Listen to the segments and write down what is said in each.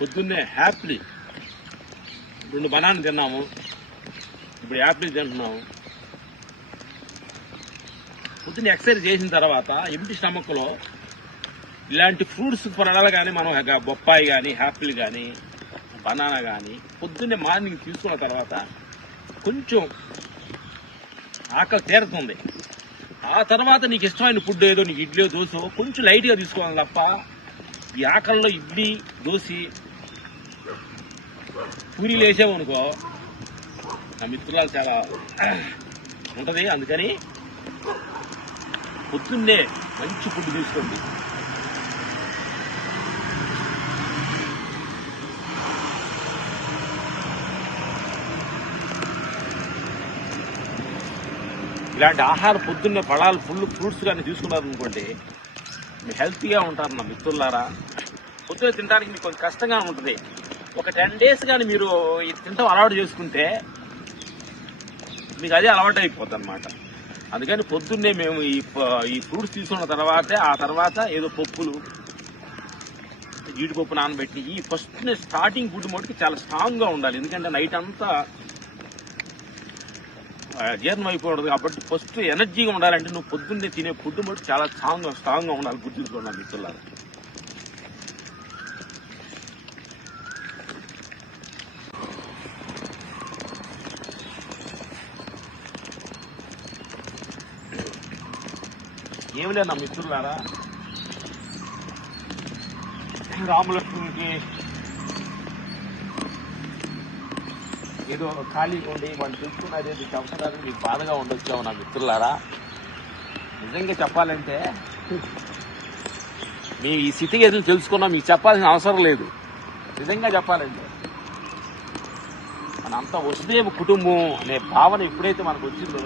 పొద్దున్నే హ్యాపీలీ రెండు బనానా తిన్నాము. ఇప్పుడు యాపిల్ తింటున్నాము. పొద్దున్న ఎక్సర్సైజ్ చేసిన తర్వాత ఎంటి స్టమక్లో ఇలాంటి ఫ్రూట్స్ పొరడాలు కానీ మనం బొప్పాయి కానీ యాపిల్ కానీ బనానా కానీ పొద్దున్నే మార్నింగ్ తీసుకున్న తర్వాత కొంచెం ఆకలి తీరుతుంది. ఆ తర్వాత నీకు ఇష్టమైన ఫుడ్ ఏదో నీకు ఇడ్లీ దోశ కొంచెం లైట్గా తీసుకోవాలి తప్ప ఈ ఆకలిలో ఇడ్లీ దోశ పూరీలు వేసామనుకో నా మిత్రురాలు చాలా ఉంటుంది అందుకని పొద్దున్నే మంచి ఫుడ్ తీసుకోండి. ఇలాంటి ఆహారం పొద్దున్నే పడాలు ఫుల్ ఫ్రూట్స్ కానీ తీసుకున్నారనుకోండి మీరు హెల్తీగా ఉంటారు నా మిత్రులారా. పొద్దున్న తినడానికి మీకు కొంచెం కష్టంగా ఉంటుంది. ఒక టెన్ డేస్ కానీ మీరు ఇది తింటాం అలవాటు చేసుకుంటే మీకు అదే అలవాటు అయిపోద్ది అనమాట అందుకని పొద్దున్నే మేము ఈ ఈ ఫ్రూట్స్ తీసుకున్న తర్వాతే ఆ తర్వాత ఏదో పప్పులు జీడిపప్పు నానబెట్టి ఈ ఫస్ట్ స్టార్టింగ్ ఫుడ్ మటుకు చాలా స్ట్రాంగ్గా ఉండాలి. ఎందుకంటే నైట్ అంతా జీర్ణం అయిపోవడదు కాబట్టి ఫస్ట్ ఎనర్జీగా ఉండాలంటే నువ్వు పొద్దున్నే తినే ఫుడ్ మటుకు చాలా స్ట్రాంగ్ స్ట్రాంగ్గా ఉండాలి గుర్తుంచుకోండి మిత్రులారా. ఏమి లేదు నా మిత్రులారా. రాములక్ష్మికి ఏదో ఖాళీగా ఉండి వాళ్ళు చూసుకున్నది ఏదో చెప్పడానికి మీకు బాధగా ఉండొచ్చావు నా మిత్రులారా. నిజంగా చెప్పాలంటే మీ ఈ స్థితిగతులు తెలుసుకున్నా మీకు చెప్పాల్సిన అవసరం లేదు. నిజంగా చెప్పాలంటే మనంతా వసుదేవ కుటుంబం అనే భావన ఎప్పుడైతే మనకు వచ్చిందో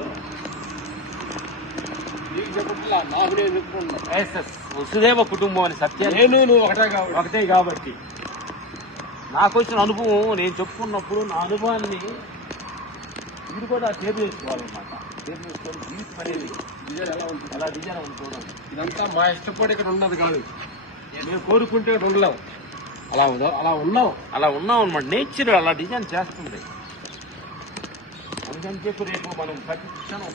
చెప్పట్లా నాకు నేను చెప్పుకున్నా ఎస్ ఎస్ వసుదేవ కుటుంబం అనే నేను నువ్వు ఒకటే కాబట్టి. ఒకటే కాబట్టి. నాకు వచ్చిన అనుభవం నేను చెప్పుకున్నప్పుడు నా అనుభవాన్ని ఇది కూడా టేబుల్ వేసుకోవాలన్నమాట టేబుల్ వేసుకొని జీవితం అనేది డిజైన్ ఎలా ఉంటుంది? ఎలా డిజైన్ అనుకోవడం ఇదంతా మా ఇష్టపడి ఇక్కడ ఉన్నది కాదు. మేము కోరుకుంటే ఇక్కడ ఉండలేం అలా అలా ఉన్నాం అలా ఉన్నాం అనమాట నేచర్ అలా డిజైన్ చేస్తుంది. అందుకని చెప్పి రేపు మనం ప్రతి క్షణం